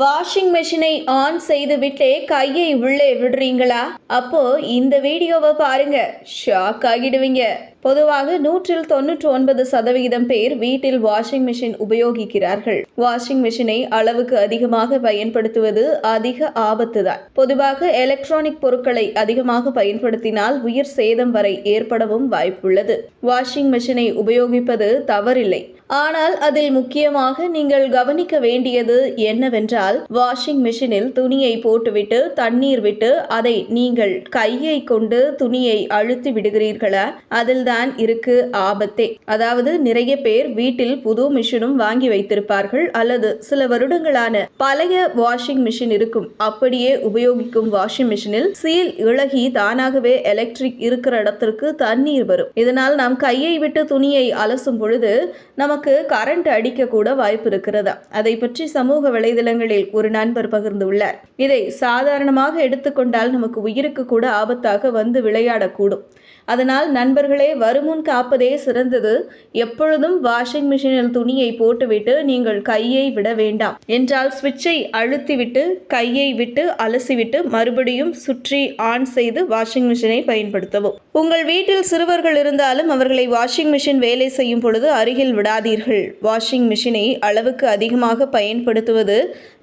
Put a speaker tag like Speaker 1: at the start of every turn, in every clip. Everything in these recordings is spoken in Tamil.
Speaker 1: வாஷிங் மெஷினை ஆன் செய்துவிட்டே கையை உள்ளே விடுறீங்களா? அப்போ இந்த வீடியோவை பாருங்க. ஷாக் ஆகிடுவீங்க. பொதுவாக நூற்றில் தொன்னூற்றி ஒன்பது சதவிகிதம் பேர் வீட்டில் வாஷிங் மிஷின் உபயோகிக்கிறார்கள். வாஷிங் மிஷினை அளவுக்கு அதிகமாக பயன்படுத்துவது அதிக ஆபத்து தான் பொதுவாக எலக்ட்ரானிக் பொருட்களை அதிகமாக பயன்படுத்தினால் உயிர் சேதம் வரை ஏற்படவும் வாய்ப்புள்ளது. வாஷிங் மிஷினை உபயோகிப்பது தவறில்லை. ஆனால் அதில் முக்கியமாக நீங்கள் கவனிக்க வேண்டியது என்னவென்றால் வாஷிங் மிஷினில் துணியை போட்டுவிட்டு தண்ணீர் விட்டு அதை நீங்கள் கையை கொண்டு துணியை அழுத்தி விடுகிறீர்களா? அதில்தான் இருக்கு ஆபத்தே. அதாவது நிறைய பேர் வீட்டில் புது மிஷினும் வாங்கி வைத்திருப்பார்கள். அல்லது சில வருடங்களான பழைய வாஷிங் மிஷின் இருக்கும். அப்படியே உபயோகிக்கும் வாஷிங் மிஷினில் சீல் இழகி தானாகவே எலக்ட்ரிக் இருக்கிற இடத்திற்கு தண்ணீர் வரும். இதனால் நாம் கையை விட்டு துணியை அலசும் பொழுது நமக்கு கரண்ட் அடிக்க கூட வாய்ப்பு இருக்கிறதா. அதை பற்றி சமூக வலைதளங்களில் ஒரு நண்பர் பகிர்ந்துள்ளார். இதை சாதாரணமாக எடுத்துக்கொண்டால் நமக்கு உயிருக்கு கூட ஆபத்தாக வந்து விளையாடக்கூடும். அதனால் நண்பர்களே வருமுன் காப்பதே சிறந்தது. எப்பொழுதும் வாஷிங் மிஷினில் துணியை போட்டுவிட்டு நீங்கள் கையை விட வேண்டாம். என்றால் சுவிட்சை அழுத்திவிட்டு கையை விட்டு அலசிவிட்டு மறுபடியும் சுற்றி ஆன் செய்து வாஷிங் மிஷினை பயன்படுத்தவும். உங்கள் வீட்டில் சிறுவர்கள் இருந்தாலும் அவர்களை வாஷிங் மிஷின் வேலை செய்யும் பொழுது அருகில் விடாதீர்கள். வாஷிங் மிஷினை அளவுக்கு அதிகமாக பயன்படுத்துவது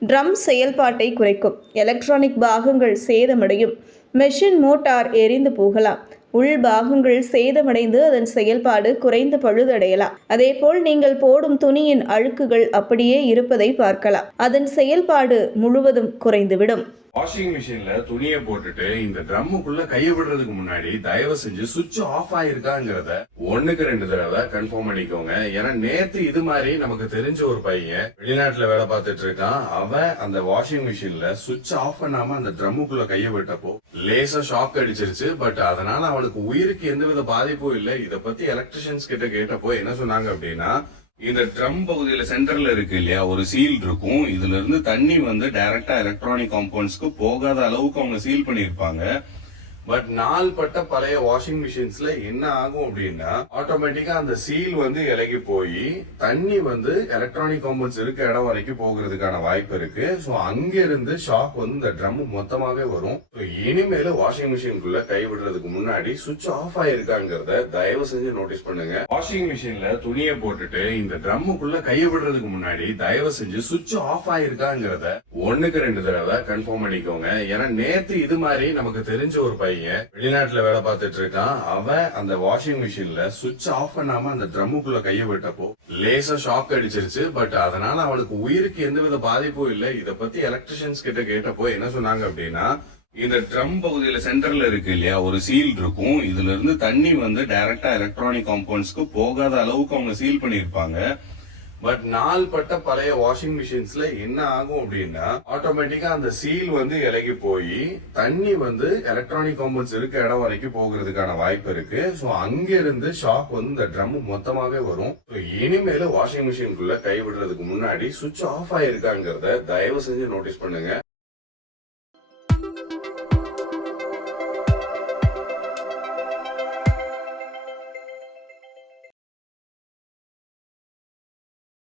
Speaker 1: ட்ரம் செயல்பாட்டை குறைக்கும். எலக்ட்ரானிக் பாகங்கள் சேதமடையும். மெஷின் மோட்டார் எரிந்து போகலாம். உள் பாகங்கள் சேதமடைந்து அதன் செயல்பாடு குறைந்து பழுதடையலாம். அதேபோல் நீங்கள் போடும் துணியின் அழுக்குகள் அப்படியே இருப்பதை பார்க்கலாம். அதன் செயல்பாடு முழுவதும் குறைந்துவிடும்.
Speaker 2: வாஷிங் மிஷின்ல துணியை போட்டுட்டு இந்த ட்ரம்முக்குள்ள கையை விடுறதுக்கு முன்னாடி தயவு செஞ்சு சுவிட்ச் ஆஃப் ஆயிருக்காங்கிறத ஒண்ணுக்கு ரெண்டு தடவை கன்ஃபார்ம் பண்ணிக்கோங்க. ஏன்னா நேத்து இது மாதிரி நமக்கு தெரிஞ்ச ஒரு பையன் வெளிநாட்டுல வேலை பார்த்துட்டு இருக்கான். அவன் அந்த வாஷிங் மிஷின்ல சுவிட்ச் ஆஃப் பண்ணாம அந்த ட்ரம்முக்குள்ள கைய விட்டப்போ லேசா ஷாக் அடிச்சிருச்சு. பட் அதனால அவனுக்கு உயிருக்கு எந்தவித பாதிப்பும் இல்லை. இதை பத்தி எலக்ட்ரிஷியன்ஸ் கிட்ட கேட்டப்போ என்ன சொன்னாங்க அப்படின்னா இந்த ட்ரம் பகுதியில சென்டர்ல இருக்கு இல்லையா ஒரு சீல் இருக்கும். இதுல இருந்து தண்ணி வந்து டைரக்டா எலக்ட்ரானிக் காம்பவுண்ட்ஸ்க்கு போகாத அளவுக்கு அவங்க சீல் பண்ணிருப்பாங்க பட் நாள்பட்ட பழைய வாஷிங் மிஷின்ஸ்ல என்ன ஆகும் அப்படின்னா ஆட்டோமேட்டிக்கா அந்த சீல் வந்து இலகி போய் தண்ணி வந்து எலக்ட்ரானிக் காம்பவுண்ட்ஸ் இருக்க இடம் வரைக்கும் போகிறதுக்கான வாய்ப்பு இருக்கு. சோ அங்க இருந்து ஷாக் வந்து இந்த ட்ரம் மொத்தமாவே வரும். இனிமேல வாஷிங் மிஷின்குள்ள கை விடுறதுக்கு முன்னாடி சுவிட்ச் ஆஃப் ஆயிருக்காங்கிறத தயவு செஞ்சு நோட்டீஸ் பண்ணுங்க. வாஷிங் மிஷின்ல துணியை போட்டுட்டு இந்த ட்ரம்முக்குள்ள கை விடுறதுக்கு முன்னாடி தயவு செஞ்சு சுவிட்ச் ஆஃப் ஆயிருக்காங்கிறத ஒண்ணுக்கு ரெண்டு தடவை கன்ஃபார்ம் பண்ணிக்கோங்க. ஏன்னா நேத்து இது மாதிரி நமக்கு தெரிஞ்ச ஒரு பையன் வெளிநாட்டுல வேலை பார்த்துட்டு இருக்கான். அவன் அந்த வாஷிங் மிஷின்ல சுவிட்ச் ஆஃப் பண்ணாம அந்த ட்ரம்முக்குள்ள கைய விட்டப்போ லேசா ஷாக் அடிச்சிருச்சு. பட் அதனால அவனுக்கு உயிருக்கு எந்தவித பாதிப்பும் இல்லை. இத பத்தி எலக்ட்ரிஷியன்ஸ் கிட்ட கேட்டப்போ என்ன சொன்னாங்க அப்படின்னா இந்த ட்ரம் பகுதியில சென்டர்ல இருக்கு இல்லையா ஒரு சீல் இருக்கும். இதுல இருந்து தண்ணி வந்து டைரக்டா எலக்ட்ரானிக் காம்பவுண்ட்ஸ்க்கு போகாத அளவுக்கு அவங்க சீல் பண்ணிருப்பாங்க பட் நாள்பட்ட பழைய வாஷிங் மிஷின்ஸ்ல என்ன ஆகும் அப்படின்னா ஆட்டோமேட்டிக்கா அந்த சீல் வந்து இலகி போய் தண்ணி வந்து எலக்ட்ரானிக் காம்பவுண்ட்ஸ் இருக்க இடம் வரைக்கும் போகிறதுக்கான வாய்ப்பு இருக்கு. ஸோ அங்கிருந்து ஷாக் வந்து இந்த ட்ரம் மொத்தமாவே வரும். இனிமேல வாஷிங் மிஷின்குள்ள கை விடுறதுக்கு முன்னாடி சுவிட்ச் ஆஃப் ஆயிருக்காங்கிறத தயவு செஞ்சு நோட்டீஸ் பண்ணுங்க.